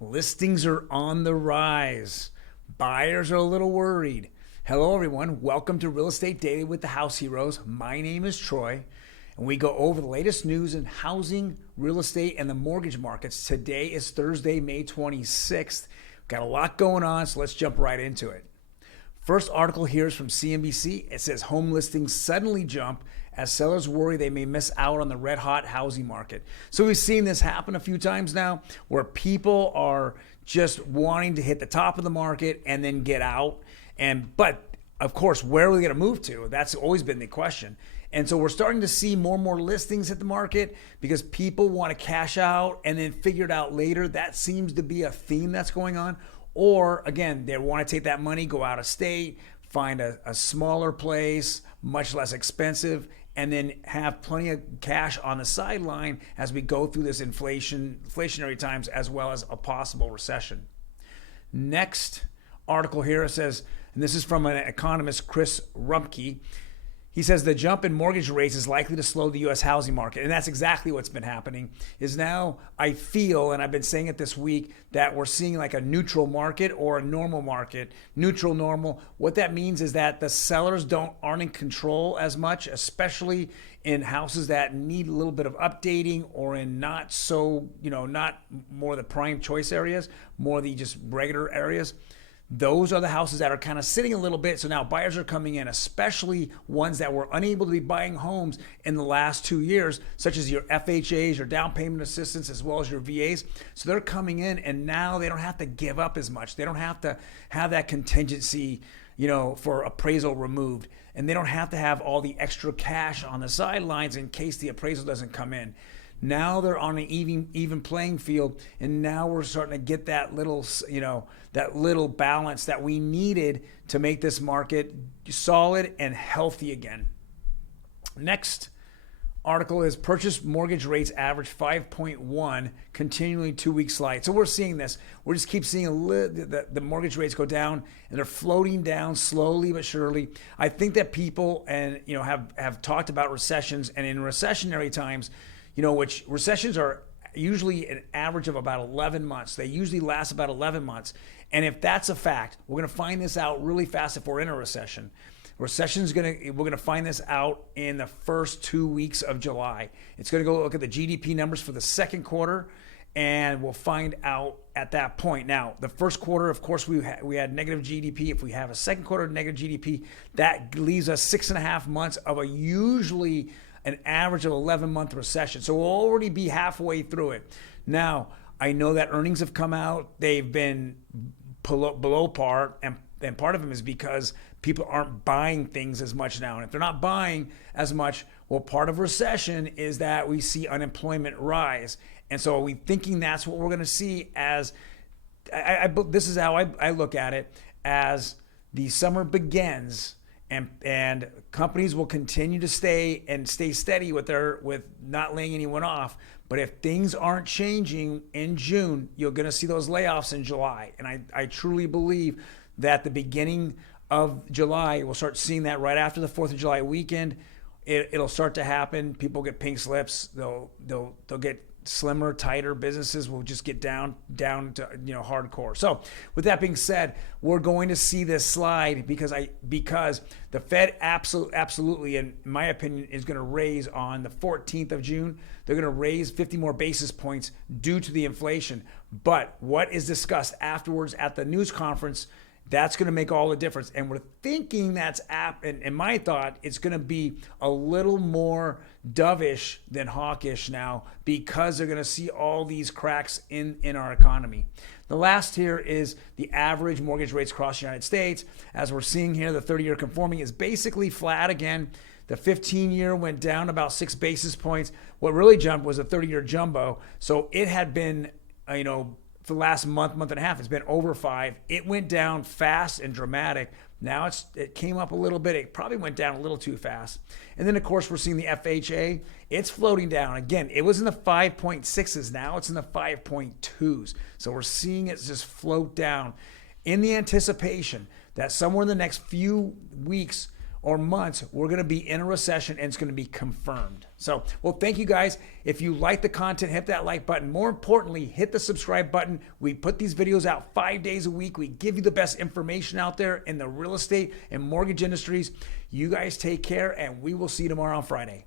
Listings are on the rise. Buyers are a little worried. Hello, everyone. Welcome to Real Estate Daily with the House Heroes. My name is Troy, and we go over the latest news in housing, real estate, and the mortgage markets. Today is Thursday, May 26th. Got a lot going on, so let's jump right into it. First article here is from CNBC. It says home listings suddenly jump as sellers worry they may miss out on the red hot housing market. So we've seen this happen a few times now where people are just wanting to hit the top of the market and then get out. But of course, where are we going to move to? That's always been the question. And so we're starting to see more and more listings hit the market because people want to cash out and then figure it out later. That seems to be a theme that's going on. Or again, they want to take that money, go out of state, find a smaller place, much less expensive, and then have plenty of cash on the sideline as we go through this inflationary times as well as a possible recession. Next article here says, and this is from an economist, Chris Rumpke. He says the jump in mortgage rates is likely to slow the U.S. housing market. And that's exactly what's been happening is now I feel, and I've been saying it this week, that we're seeing like a neutral market or a normal market, neutral, normal. What that means is that the sellers aren't in control as much, especially in houses that need a little bit of updating or in not more the prime choice areas, more the just regular areas. Those are the houses that are kind of sitting a little bit. So now buyers are coming in, especially ones that were unable to be buying homes in the last 2 years, such as your FHAs, your down payment assistance, as well as your VAs. So they're coming in and now they don't have to give up as much. They don't have to have that contingency, for appraisal removed. And they don't have to have all the extra cash on the sidelines in case the appraisal doesn't come in. Now they're on an even playing field, and now we're starting to get that little balance that we needed to make this market solid and healthy again. Next article is purchase mortgage rates average 5.1, continuing 2-week slide. So we're seeing this. We just keep seeing the mortgage rates go down, and they're floating down slowly but surely. I think that people have talked about recessions, and in recessionary times, which recessions are usually an average of about 11 months. They usually last about 11 months. And if that's a fact, we're going to find this out really fast if we're in a recession. We're going to find this out in the first 2 weeks of July. It's going to go look at the GDP numbers for the second quarter, and we'll find out at that point. Now, the first quarter, of course, we had negative GDP. If we have a second quarter of negative GDP, that leaves us 6.5 months of a usually an average of 11-month recession. So we'll already be halfway through it. Now, I know that earnings have come out. They've been below par, and part of them is because people aren't buying things as much now. And if they're not buying as much, well, part of recession is that we see unemployment rise. And so are we thinking that's what we're going to see as, this is how I look at it, as the summer begins, and companies will continue to stay steady with not laying anyone off. But if things aren't changing in June, you're going to see those layoffs in July. And I truly believe that the beginning of July, we'll start seeing that right after the 4th of July weekend. It'll start to happen. People get pink slips. They'll get slimmer, tighter. Businesses will just get down to hardcore. So with that being said, we're going to see this slide because the Fed absolutely, in my opinion, is going to raise on the 14th of June. They're going to raise 50 more basis points due to the inflation. But what is discussed afterwards at the news conference, that's going to make all the difference. And we're thinking and my thought, it's going to be a little more dovish than hawkish now because they're going to see all these cracks in our economy. The last here is the average mortgage rates across the United States. As we're seeing here, the 30-year conforming is basically flat again. The 15-year went down about 6 basis points. What really jumped was the 30-year jumbo. So it had been, for the last month and a half, it's been over 5. It went down fast and dramatic. Now it came up a little bit. It probably went down a little too fast. And then, of course, we're seeing the FHA. It's floating down. Again, it was in the 5.6s. Now it's in the 5.2s. So we're seeing it just float down in the anticipation that somewhere in the next few weeks or months, we're going to be in a recession and it's going to be confirmed. So, well, thank you guys. If you like the content, hit that like button. More importantly, hit the subscribe button. We put these videos out 5 days a week. We give you the best information out there in the real estate and mortgage industries. You guys take care, and we will see you tomorrow on Friday.